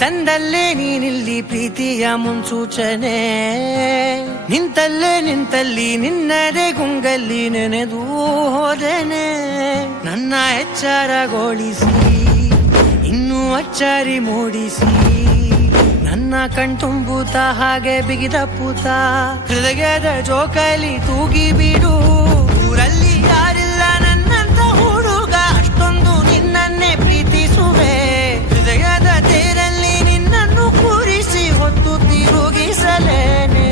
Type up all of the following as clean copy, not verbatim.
ತಂದಲ್ಲೇ ನೀನಿಲ್ಲಿ ಪ್ರೀತಿಯ ಮುನ್ಸೂಚನೆ, ನಿಂತಲ್ಲಿ ನಿನ್ನದೇ ಗುಂಗಲ್ಲಿ ನೆನೆದು ಹೋದೆನೆ. ನನ್ನ ಎಚ್ಚರಗೊಳಿಸಿ ಇನ್ನೂ ಅಚ್ಚರಿ ಮೂಡಿಸಿ, ನನ್ನ ಕಣ್ತುಂಬುತ್ತ ಹಾಗೆ ಬಿಗಿದ ಪೂತ ಹೃದಯದ ಜೋಕಾಲಿ ತೂಗಿ ಬಿಡು. ಊರಲ್ಲಿ ಯಾರಿಲ್ಲ ನನ್ನಂತ ಹುಡುಗ, ಅಷ್ಟೊಂದು ನಿನ್ನನ್ನೇ ಪ್ರೀತಿಸುವೆ. ಹೃದಯದ ತೇರಲ್ಲಿ ನಿನ್ನನ್ನು ಕೂರಿಸಿ ಹೊತ್ತು ತಿರುಗಿಸಲೇನೆ.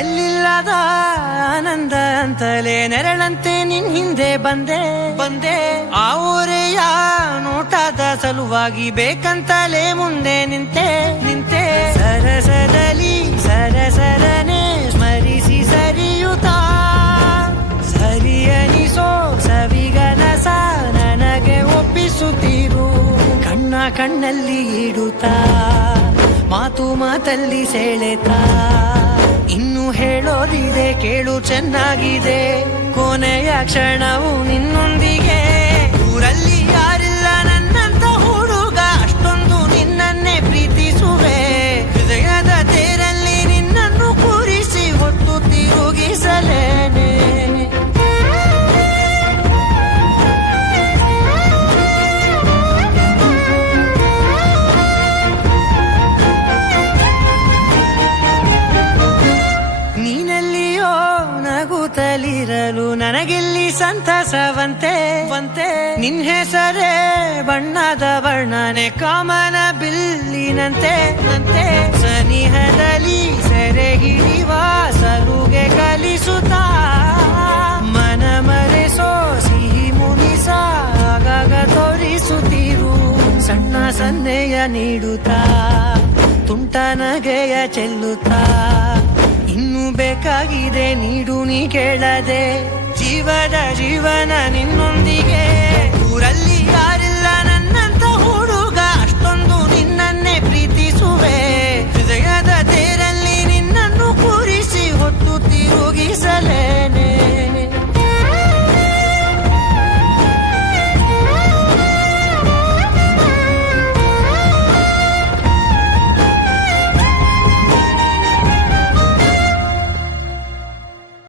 ಎಲ್ಲಿಲ್ಲದ ಆನಂದ ಅಂತಲೇ ನೆರಳಂತೆ ನಿನ್ ಹಿಂದೆ ಬಂದೆ. ಆ ಊರೆಯ ನೋಟದ ಸಲುವಾಗಿ ಬೇಕಂತಲೇ ಮುಂದೆ ನಿಂತೆ. ಸರಸದಲ್ಲಿ ಸರಸರನೆ ಸ್ಮರಿಸಿ ಸರಿಯುತ್ತಾ, ಸರಿಯನಿಸೋ ಸವಿಗನಸ ನನಗೆ ಒಪ್ಪಿಸುತ್ತೀರು. ಕಣ್ಣಲ್ಲಿ ಇಡುತ್ತಾ, ಮಾತಲ್ಲಿ ಸೆಳೆತಾ, ಇನ್ನು ಹೇಳೋದಿದೆ ಕೇಳು ಚೆನ್ನಾಗಿದೆ. ಕೊನೆಯ ಕ್ಷಣವು ನಿನ್ನೊಂದಿಗೆ. ಊರಲ್ಲಿ ಯಾರಿಲ್ಲ ನನ್ನಂತ ಹುಡುಗ, ಅಷ್ಟೊಂದು ನಿನ್ನನ್ನೇ ಪ್ರೀತಿಸುವೆ. ಹೃದಯದ ತೇರಲ್ಲಿ ನಿನ್ನನ್ನು ಕೂರಿಸಿ ಹೊತ್ತು ತಿರುಗಿಸಲೇನೆ. ನಗುತ್ತಲಿರಲು ನನಗಿಲ್ಲಿ ಸಂತಸವಂತೆ. ನಿನ್ ಹೆಸರೇ ಬಣ್ಣದ ವರ್ಣನೆ ಕಾಮನ ಬಿಲ್ಲಿನಂತೆ. ಸನಿಹದಲ್ಲಿ ಸೆರೆ ಹಿಡಿವ ಸಲುಗೆ ಕಲಿಸುತ್ತಾ, ಮನ ಮರೆಸೋ ಸಿಹಿ ಮುನಿಸ ಆಗಾಗ ತೋರಿಸುತ್ತೀರು. ಸಣ್ಣ ಸನ್ನೆಯ ನೀಡುತ್ತಾ, ತುಂಟ ನಗೆಯ ಚೆಲ್ಲುತ್ತಾ, ಇನ್ನು ಬೇಕಾಗಿದೆ ನೀಡು ನೀ ಕೇಳದೆ. ಜೀವನ ನಿನ್ನೊಂದಿಗೆ. ಊರಲ್ಲಿ